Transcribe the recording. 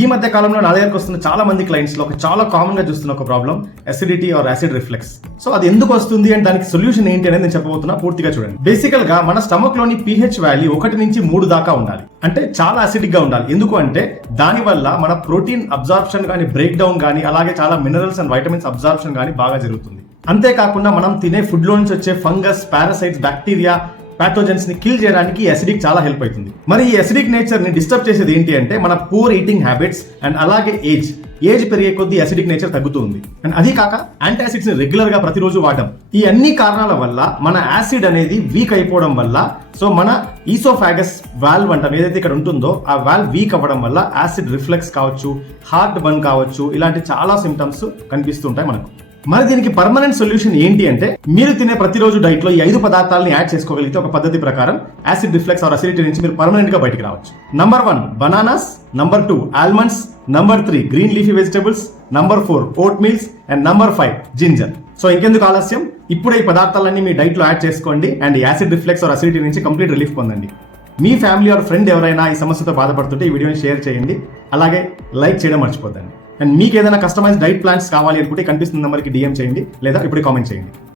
ఈ మధ్య కాలంలో నా దగ్గరకు వస్తున్న చాలా మంది క్లయింట్స్ లో చాలా కామన్ గా చూస్తున్న ఒక problem acidity or acid reflex. So అది ఎందుకు వస్తుంది అండ్ దానికి సొల్యూషన్ ఏంటి అనేది నేను చెప్పబోతున్నా, పూర్తిగా చూడండి. బేసికల్ గా మన స్టమక్ లోని pH వాల్యూ 1 నుంచి 3 దాకా ఉండాలి. అంటే చాలా అసిడిక్ గా ఉండాలి. ఎందుకు అంటే దాని వల్ల మన ప్రోటీన్ అబ్జార్ప్షన్ కానీ, బ్రేక్ డౌన్ కానీ, అలాగే చాలా మినరల్స్ అండ్ వైటమిన్స్ అబ్జార్ప్షన్ కానీ బాగా జరుగుతుంది. అంతేకాకుండా మనం తినే ఫుడ్ లో నుంచి వచ్చే ఫంగస్, పారాసైట్స్, బ్యాక్టీరియా, పాథోజన్స్ ని కిల్ చేయడానికి అసిడిక్ చాలా హెల్ప్ అవుతుంది. మరి ఈ అసిడిక్ నేచర్ ని డిస్టర్బ్ చేసేది ఏంటి అంటే మన పూర్ ఈటింగ్ హ్యాబిట్స్ అండ్ అలాగే ఏజ్ పెరిగే కొద్దీ అసిడిక్ నేచర్ తగ్గుతుంది. అండ్ అది కాక యాంటాసిడ్స్ ని రెగ్యులర్ గా ప్రతిరోజు వాడడం. ఈ అన్ని కారణాల వల్ల మన యాసిడ్ అనేది వీక్ అయిపోవడం వల్ల, సో మన ఈసోఫాగస్ వాల్వ్ అంటాం ఏదైతే ఇక్కడ ఉంటుందో ఆ వాల్వ్ వీక్ అవ్వడం వల్ల యాసిడ్ రిఫ్లెక్స్ కావచ్చు, హార్ట్ బర్న్ కావచ్చు, ఇలాంటి చాలా సిమ్టమ్స్ కనిపిస్తుంటాయి మనకు. మరి దీనికి పర్మనెంట్ సొల్యూషన్ ఏంటి అంటే మీరు తినే ప్రతిరోజు డైట్ లో ఈ 5 పదార్థాలను యాడ్ చేసుకోగలిగితే ఒక పద్ధతి ప్రకారం యాసిడ్ రిఫ్లెక్స్ ఆర్ అసిడిటీ నుంచి మీరు పర్మనెంట్ గా బయటికి రావచ్చు. Number 1 bananas, number 2 almonds, number 3 green leafy vegetables, number 4 oat meals and number 5 ginger. So ఇంకెందుకు ఆలస్యం, ఇప్పుడే ఈ పదార్థాలన్నీ మీ డైట్ లో యాడ్ చేసుకోండి and acid reflex or acidity నుంచి కంప్లీట్ రిలీఫ్ పొందండి. మీ ఫ్యామిలీ ఆర్ ఫ్రెండ్ ఎవరైనా ఈ సమస్యతో బాధపడుతుంటే ఈ వీడియోని షేర్ చేయండి, అలాగే లైక్ చేయడం మర్చిపోద్దండి. అండ్ మీకు ఏదైనా కస్టమైజ్ డైట్ ప్లాన్స్ కావాలి అనుకుంటే కనిపిస్తున్న నెంబర్కి DM చేయండి లేదా ఇప్పుడు కామెంట్ చేయండి.